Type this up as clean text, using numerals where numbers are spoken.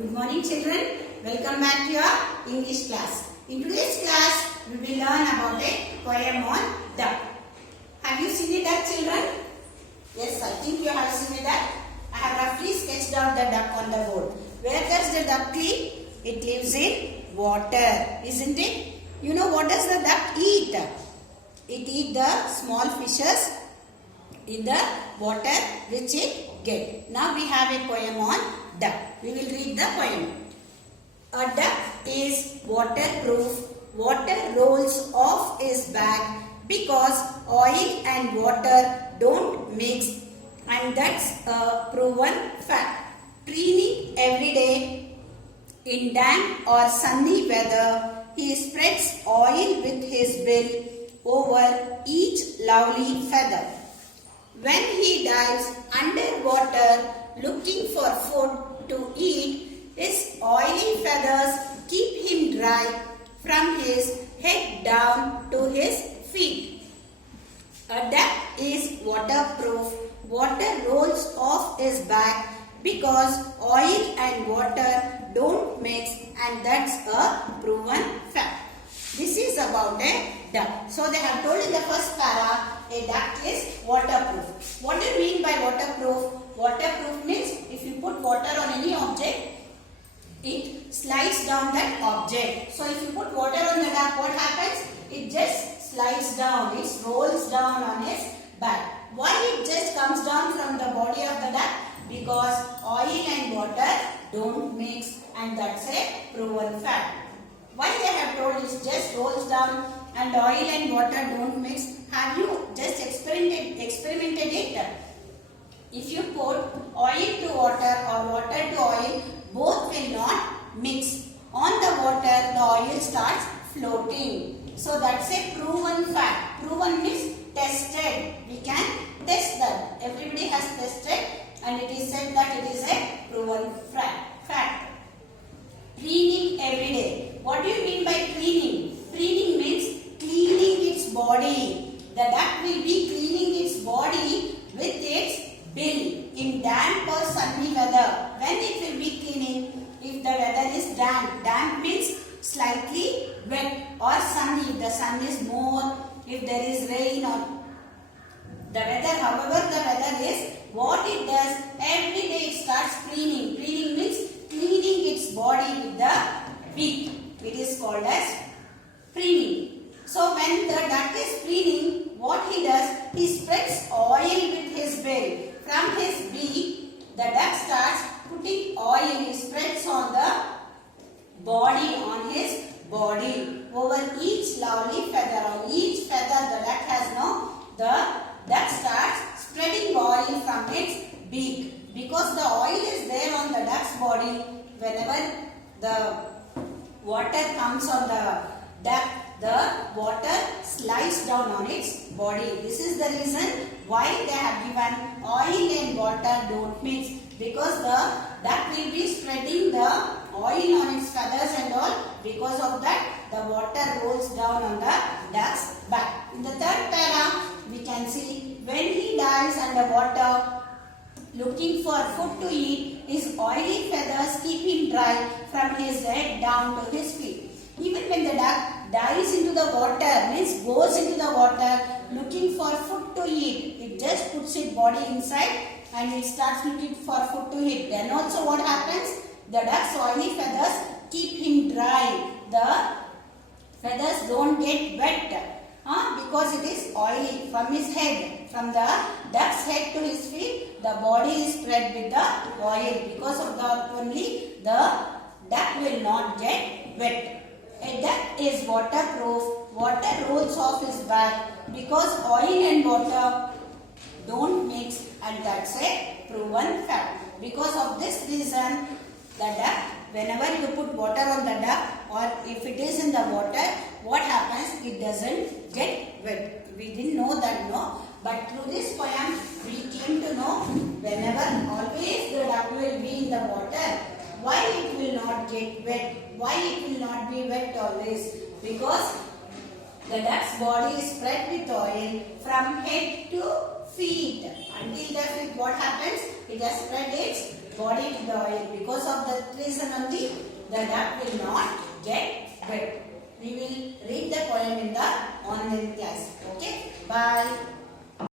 Good morning children. Welcome back to your English class. In today's class, we will learn about a poem on duck. Have you seen a duck children? Yes, I think you have seen a duck. I have roughly sketched out the duck on the board. Where does the duck live? It lives in water, isn't it? You know what does the duck eat? It eats the small fishes in the water which it gets. Now we have a poem on duck. We will read the poem. A duck is waterproof. Water rolls off his back because oil and water don't mix, and that's a proven fact. Cleaning every day in damp or sunny weather, he spreads oil with his bill over each lovely feather. When he dives underwater looking for food to eat, his oily feathers keep him dry from his head down to his feet. A duck is waterproof. Water rolls off his back because oil and water don't mix, and that's a proven fact. This is about a duck. So they have told in the first para, a duck is waterproof. What do you mean by waterproof? Waterproof means if you put water on any object, it slides down that object. So if you put water on the duck, what happens? It just slides down. It rolls down on its back. Why it just comes down from the body of the duck? Because oil and water don't mix, and that's a proven fact. Why they have told it just rolls down and oil and water don't mix? Have you just experimented it? If you put oil to water or water to oil, both will not mix. On the water, the oil starts floating. So that's a proven fact. Proven means tested. We can test that. Everybody has tested, and it is said that it is a proven fact. Cleaning every day. What do you mean by cleaning? Cleaning means cleaning its body. The duck will be cleaning its body with its bill in damp or sunny weather. When it will be cleaning, if the weather is damp, damp means slightly wet, or sunny, if the sun is more, if there is rain or the weather, however the weather is, what it does, every day it starts cleaning. Cleaning means cleaning its body with the beak. It is called as preening. So when the duck is preening, what he does, he spreads oil with his bill. From his beak, the duck starts putting oil. He spreads on the body, on his body. Over each lovely feather, on each feather the duck has the duck starts spreading oil from its beak. Because the oil is there on the duck's body, whenever the water comes on the duck, the water slides down on its body. This is the reason why they have given oil and water don't mix, because the duck will be spreading the oil on its feathers and all. Because of that, the water rolls down on the duck's back. In the third para, we can see when he dives underwater looking for food to eat, his oily feathers keep him dry from his head down to his feet. Even when the duck dives into the water, means goes into the water looking for food to eat, it just puts its body inside and it starts looking for food to eat. Then also what happens? The duck's oily feathers keep him dry. The feathers don't get wet because it is oily from his head. From the duck's head to his feet, the body is spread with the oil. Because of that only, the duck will not get wet. A duck is waterproof. Water rolls off his back because oil and water don't mix, and that's a proven fact. Because of this reason, the duck, whenever you put water on the duck, or if it is in the water, what happens? It doesn't get wet. We didn't know that, no? But through this poem, we came to know whenever always the duck will be in the water, why it will not get wet? Why it will not be wet always? Because the duck's body is spread with oil from head to feet. Until the feet, what happens? It has spread its body to the oil. Because of that reason only, the duck will not get wet. We will read the poem in the on